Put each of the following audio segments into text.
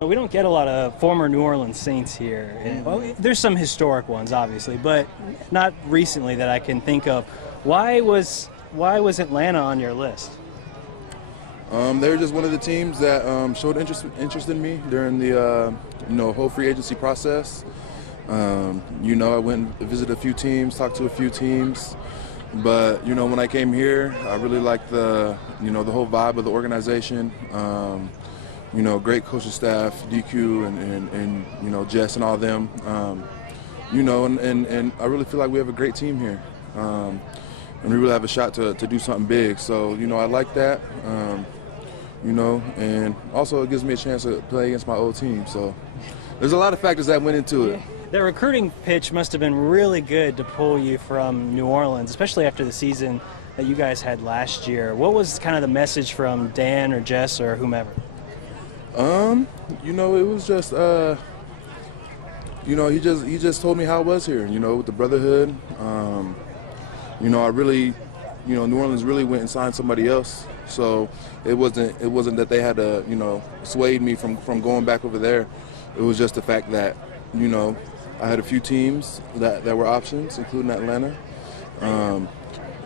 We don't get a lot of former New Orleans Saints here. Well, there's some historic ones, obviously, but not recently that I can think of. Why was Atlanta on your list? They were just one of the teams that showed interest in me during the whole free agency process. I went and visited a few teams, talked to a few teams, but when I came here, I really liked the whole vibe of the organization. Great coaching staff, DQ and Jess and all of them. And I really feel like we have a great team here. And we really have a shot to do something big. So, I like that. And also it gives me a chance to play against my old team. So there's a lot of factors that went into it. The recruiting pitch must have been really good to pull you from New Orleans, especially after the season that you guys had last year. What was kind of the message from Dan or Jess or whomever? It was just, he just told me how it was here, with the brotherhood. I really, New Orleans really went and signed somebody else. So it wasn't that they had to, swayed me from going back over there. It was just the fact that, I had a few teams that were options, including Atlanta,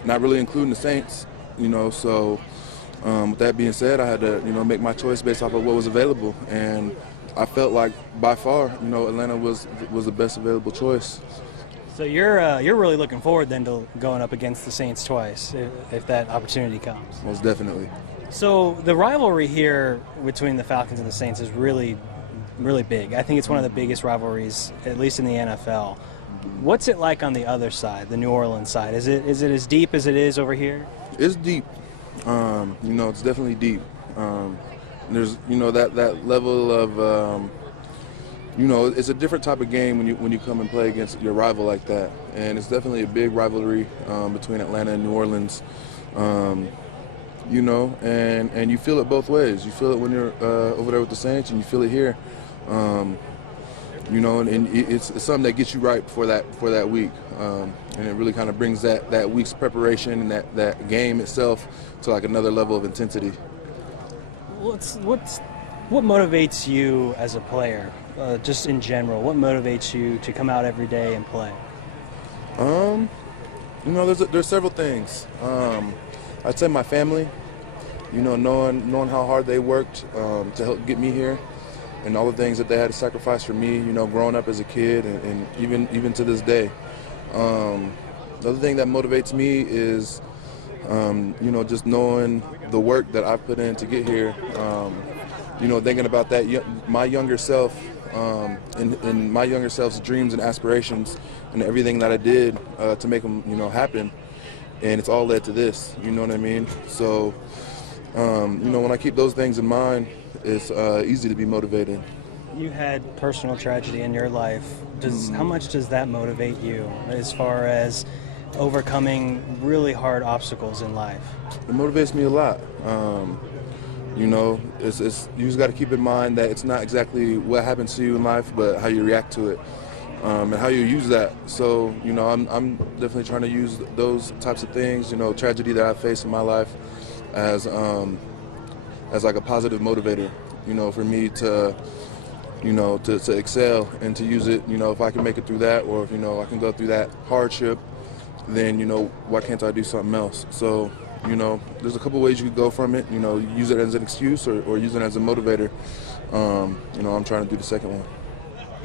not really including the Saints, so with that being said, I had to, make my choice based off of what was available, and I felt like by far, Atlanta was the best available choice. So you're really looking forward then to going up against the Saints twice if that opportunity comes. Most definitely. So the rivalry here between the Falcons and the Saints is really, really big. I think it's one of the biggest rivalries, at least in the NFL. What's it like on the other side, the New Orleans side? Is it as deep as it is over here? It's deep. It's definitely deep. There's that level of it's a different type of game when you come and play against your rival like that, and it's definitely a big rivalry between Atlanta and New Orleans. And you feel it both ways. You feel it when you're over there with the Saints, and you feel it here. And it's something that gets you right for that week, and it really kind of brings that week's preparation and that game itself to like another level of intensity. What motivates you as a player, just in general? What motivates you to come out every day and play? There's several things. I'd say my family. Knowing how hard they worked to help get me here, and all the things that they had to sacrifice for me, growing up as a kid, and even to this day. The other thing that motivates me is, just knowing the work that I've put in to get here. Thinking about that, my younger self, and my younger self's dreams and aspirations, and everything that I did to make them, happen, and it's all led to this. You know what I mean? So, when I keep those things in mind, it's easy to be motivated. You had personal tragedy in your life. How much does that motivate you as far as overcoming really hard obstacles in life? It motivates me a lot. It's you just got to keep in mind that it's not exactly what happens to you in life, but how you react to it, and how you use that. So, I'm definitely trying to use those types of things, tragedy that I face in my life, as like a positive motivator, for me to excel and to use it. If I can make it through that, or if I can go through that hardship, then why can't I do something else? So there's a couple ways you could go from it. Use it as an excuse or use it as a motivator. I'm trying to do the second one.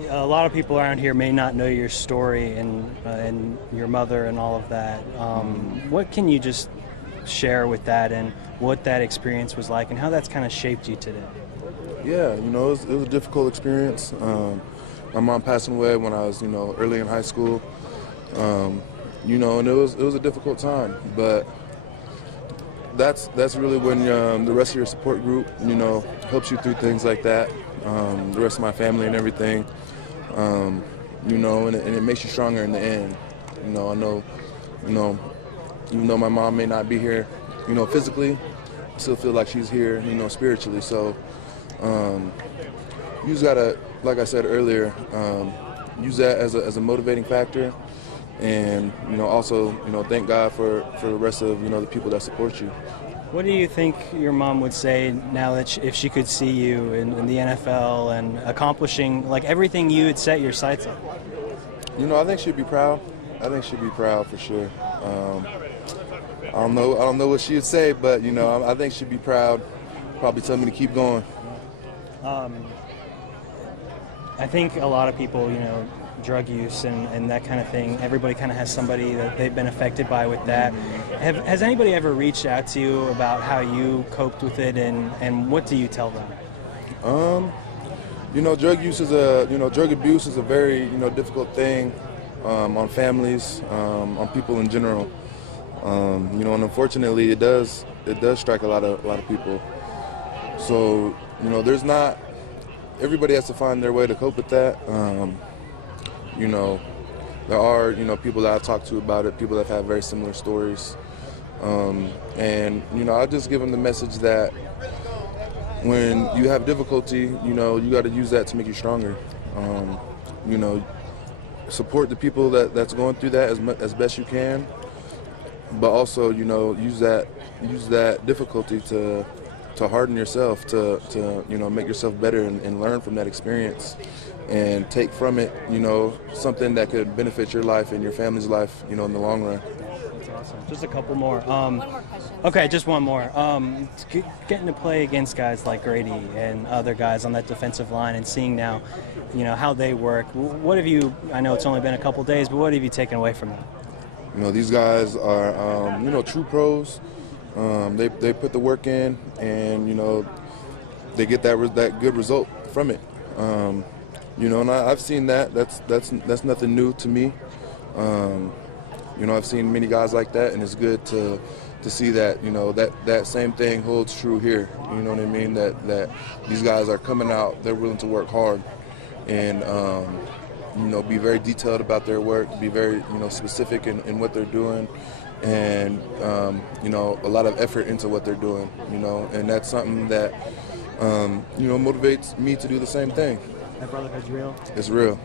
A lot of people around here may not know your story and your mother and all of that. What can you just share with that and what that experience was like and how that's kind of shaped you today? Yeah, it was a difficult experience. My mom passed away when I was, early in high school. And it was a difficult time, but that's really when the rest of your support group, helps you through things like that. The rest of my family and everything, and it makes you stronger in the end. I know, even though my mom may not be here, physically, I still feel like she's here, spiritually. So you just gotta, like I said earlier, use that as a motivating factor, and also thank God for the rest of the people that support you. What do you think your mom would say now that if she could see you in the NFL and accomplishing like everything you had set your sights on? I think she'd be proud. I think she'd be proud for sure. I don't know what she'd say, but I think she'd be proud. Probably tell me to keep going. I think a lot of people, drug use and that kind of thing, everybody kind of has somebody that they've been affected by with that. Has anybody ever reached out to you about how you coped with it, and what do you tell them? Drug use is drug abuse is a very, difficult thing on families, on people in general. And unfortunately it does strike a lot of people. So, everybody has to find their way to cope with that. There are, people that I've talked to about it, people that have had very similar stories. And I just give them the message that when you have difficulty, you got to use that to make you stronger. Support the people that's going through that as best you can, but also, use that difficulty to harden yourself, to make yourself better and learn from that experience and take from it, something that could benefit your life and your family's life, in the long run. That's awesome. Just a couple more. One more question. Okay, just one more. Getting to play against guys like Grady and other guys on that defensive line and seeing now, how they work. What have you, I know it's only been a couple days, but what have you taken away from that? These guys are, true pros. They put the work in, and they get that good result from it. And I've seen that. That's nothing new to me. I've seen many guys like that, and it's good to see that that same thing holds true here. You know what I mean? That these guys are coming out. They're willing to work hard, and be very detailed about their work. Be very specific in what they're doing. And a lot of effort into what they're doing, and that's something that motivates me to do the same thing. That brotherhood's real? It's real.